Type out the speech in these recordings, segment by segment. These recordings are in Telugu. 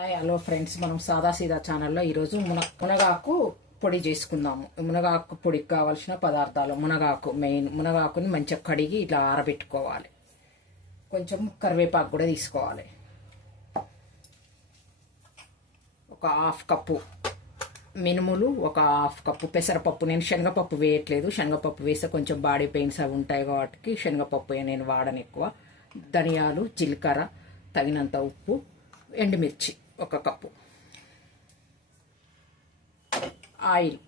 Hi hello friends. మనం సాదా సీదా ఛానల్లో ఈరోజు మున మునగాకు పొడి చేసుకుందాము. మునగాకు పొడికి కావాల్సిన పదార్థాలు మునగాకు మెయిన్ మునగాకుని మంచిగా కడిగి ఇట్లా ఆరబెట్టుకోవాలి. కొంచెం కరివేపాకు కూడా తీసుకోవాలి. ఒక హాఫ్ కప్పు మినుములు ఒక హాఫ్ కప్పు పెసరపప్పు. నేను శనగపప్పు వేయట్లేదు. శనగపప్పు వేస్తే కొంచెం బాడీ పెయిన్స్ అవి ఉంటాయి కాబట్టి శనగపప్పు నేను వాడను ఎక్కువ. ధనియాలు జీలకర్ర తగినంత ఉప్పు ఎండుమిర్చి. ఒక కప్పు. ఆయిల్.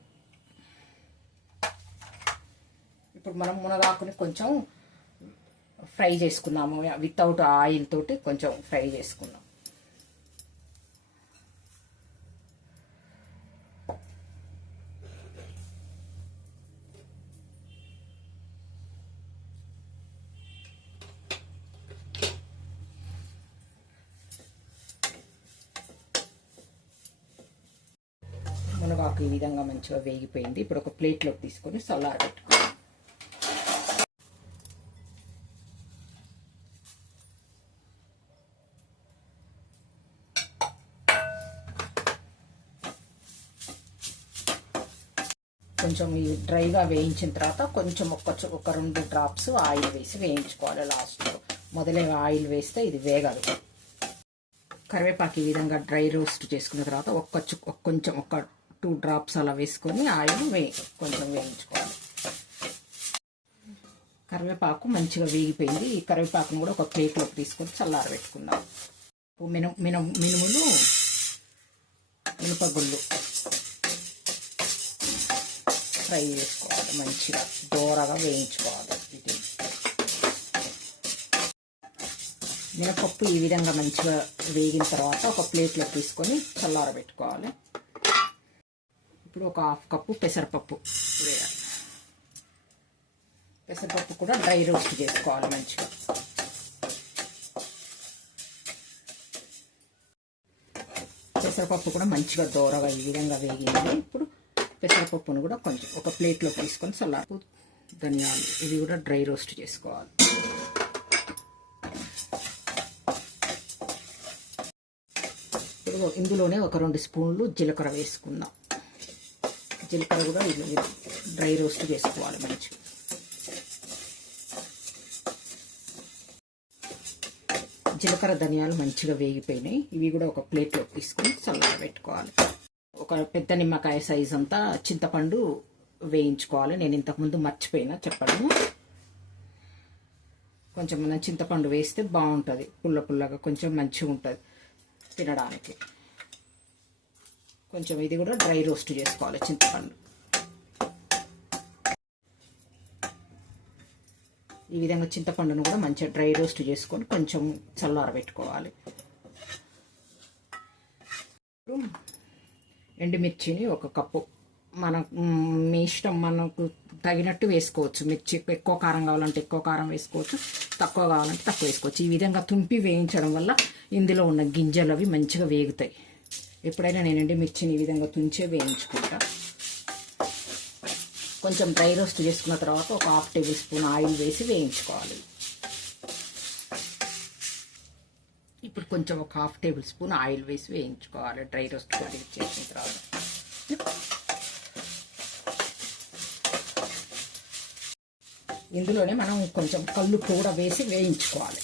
ఇప్పుడు మనం మునగాకుని కొంచెం ఫ్రై చేసుకుందాము. వితౌట్ ఆయిల్ తోటి కొంచెం ఫ్రై చేసుకుందాం. నాకు ఈ విధంగా మంచిగా వేగిపోయింది. ఇప్పుడు ఒక ప్లేట్లోకి తీసుకొని చల్లారబెట్టుకోవాలి కొంచెం డ్రైగా వేయించిన తర్వాత కొంచెం ఒక ఒక రెండు డ్రాప్స్ ఆయిల్ వేసి వేయించుకోవాలి లాస్ట్లో. మొదలే ఆయిల్ వేస్తే ఇది వేగదు. కరివేపాకు ఈ విధంగా డ్రై రోస్ట్ చేసుకున్న తర్వాత ఒక్క చు- ఒక్క కొంచెం ఒక టూ డ్రాప్స్ అలా వేసుకొని ఆయిల్ వే కొంచెం వేయించుకోవాలి. కరివేపాకు మంచిగా వేగిపోయింది. ఈ కరివేపాకును కూడా ఒక ప్లేట్లోకి తీసుకొని చల్లారబెట్టుకుందాం. మిన మిన మినుములు మినపగుళ్ళు ఫ్రై చేసుకోవాలి. మంచిగా దూరగా వేయించుకోవాలి ఇది మినపప్పు ఈ విధంగా మంచిగా వేగిన తర్వాత ఒక ప్లేట్లో తీసుకొని చల్లారబెట్టుకోవాలి. ఇప్పుడు ఒక హాఫ్ కప్పు పెసరపప్పు వేయాలి. పెసరపప్పు కూడా డ్రై రోస్ట్ చేసుకోవాలి మంచిగా. పెసరపప్పు కూడా మంచిగా దూరగా ఈ విధంగా వేగింది. ఇప్పుడు పెసరపప్పును కూడా కొంచెం ఒక ప్లేట్లో తీసుకొని చల్లారు ధనియాలు ఇవి కూడా డ్రై రోస్ట్ చేసుకోవాలి. ఇందులోనే ఒక రెండు స్పూన్లు జీలకర్ర వేసుకుందాం. జీలకర్ర కూడా ఇది డ్రై రోస్ట్ చేసుకోవాలి మంచిగా. జీలకర్ర ధనియాలు మంచిగా వేగిపోయినాయి. ఇవి కూడా ఒక ప్లేట్లో తీసుకొని చల్లగా పెట్టుకోవాలి. ఒక పెద్ద నిమ్మకాయ సైజ్ అంతా చింతపండు వేయించుకోవాలి. నేను ఇంతకుముందు మర్చిపోయినా చెప్పడము కొంచెం మనం చింతపండు వేస్తే బాగుంటుంది. పుల్ల పుల్లగా కొంచెం మంచిగా ఉంటుంది తినడానికి. కొంచెం ఇది కూడా డ్రై రోస్ట్ చేసుకోవాలి చింతపండు. ఈ విధంగా చింతపండును కూడా మంచిగా డ్రై రోస్ట్ చేసుకొని కొంచెం చల్లారబెట్టుకోవాలి ఎండుమిర్చిని ఒక కప్పు. మన మీ ఇష్టం మనకు తగినట్టు వేసుకోవచ్చు. మిర్చి ఎక్కువ కారం కావాలంటే ఎక్కువ కారం వేసుకోవచ్చు. తక్కువ కావాలంటే తక్కువ వేసుకోవచ్చు. ఈ విధంగా తుంపి వేయించడం వల్ల ఇందులో ఉన్న గింజలు అవి మంచిగా వేగుతాయి. ఎప్పుడైనా నేను మిర్చిని ఈ విధంగా తుంచే వేయించుకుంటా. కొంచెం డ్రై రోస్ట్ చేసుకున్న తర్వాత ఒక హాఫ్ టేబుల్ స్పూన్ ఆయిల్ వేసి వేయించుకోవాలి. ఇప్పుడు కొంచెం ఒక హాఫ్ టేబుల్ స్పూన్ ఆయిల్ వేసి వేయించుకోవాలి. డ్రై రోస్ట్ కొద్దిగా చేసిన తర్వాత. ఇందులోనే మనం కొంచెం కళ్ళు కూడా వేసి వేయించుకోవాలి.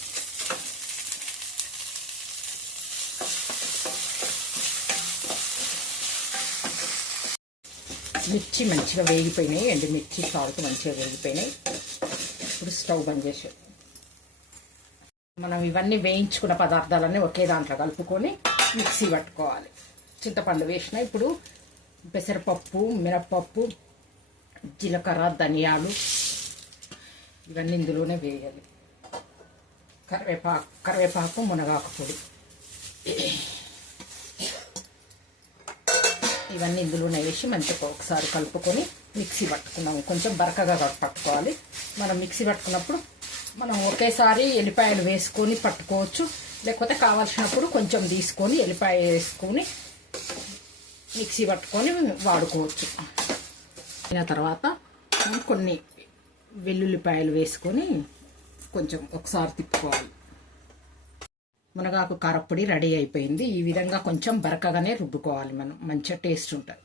మిర్చి మంచిగా వేగిపోయినాయి ఎండు మిర్చి సాల్ట్ మంచిగా వేగిపోయినాయి. ఇప్పుడు స్టవ్ బంద్ చేసి మనం ఇవన్నీ వేయించుకున్న పదార్థాలన్నీ ఒకే దాంట్లో కలుపుకొని మిక్సీ పట్టుకోవాలి. చింతపండు వేసిన ఇప్పుడు పెసరపప్పు మినప్పప్పు జీలకర్ర ధనియాలు ఇవన్నీ ఇందులోనే వేయాలి. కరివేపాకు కరివేపాకు మునగాకు పొడి. ఇవన్నీ ఇందులోనే వేసి మంచిగా ఒకసారి కలుపుకొని మిక్సీ పట్టుకున్నాము. కొంచెం బరకగా పట్టుకోవాలి. మనం మిక్సీ పట్టుకున్నప్పుడు మనం ఒకేసారి ఎల్లిపాయలు వేసుకొని పట్టుకోవచ్చు. లేకపోతే కావాల్సినప్పుడు కొంచెం తీసుకొని ఎల్లిపాయ వేసుకొని మిక్సీ పట్టుకొని వాడుకోవచ్చు. అయిన తర్వాత కొన్ని వెల్లుల్లిపాయలు వేసుకొని కొంచెం ఒకసారి తిప్పుకోవాలి. మునగాకు కారప్పొడి రెడీ అయిపోయింది. ఈ విధంగా కొంచెం బరకగానే రుబ్బుకోవాలి మనం. మంచిగా టేస్ట్ ఉంటుంది.